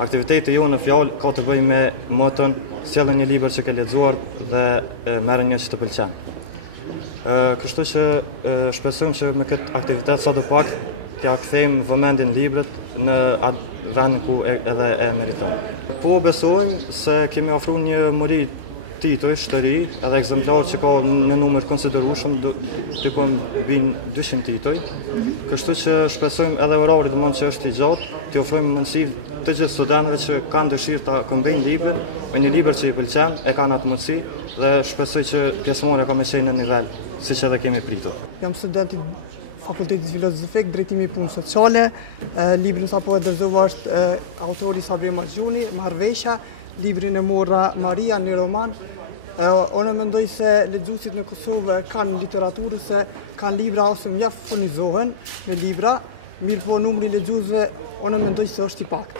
Aktiviteti ju në fjalë ka të bëjë me moton, sjellën një libër që ke lexuar dhe merrën një që të pëlqen. Kështu që shpresojmë që me këtë aktivitet sadopak t'ja kthejmë vëmendjen librit në atë vend ku edhe e meriton. Po besojmë se kemi ofruar një muri tituj shtëri edhe ekzemplar që ka një numër konsiderueshëm, diku bin 200 tituj. Kështu që shpresojmë edhe orari domosdoshmë që është i gjatë, t'i ofrojmë mundësi të gjithë studentëve që kanë dëshirë ta këmbejnë libër, me një libër që i pëlqen, e kanë atë mundësi dhe shpresoj që pjesëmarrja ka me qenë në nivel siç edhe kemi pritur. Jam student i Fakultetit Filozofik, drejtimi i punës sociale. Librin sapo e dorëzova është autori Sabri Marxhuni, Marrveshja. Librin e morra Maria, një roman. Unë mendoj se lexuesit në Kosovë kanë literaturë, se kanë libra ose mjaft furnizohen me libra, mirë po numri i lexuesve unë mendoj se është i pak.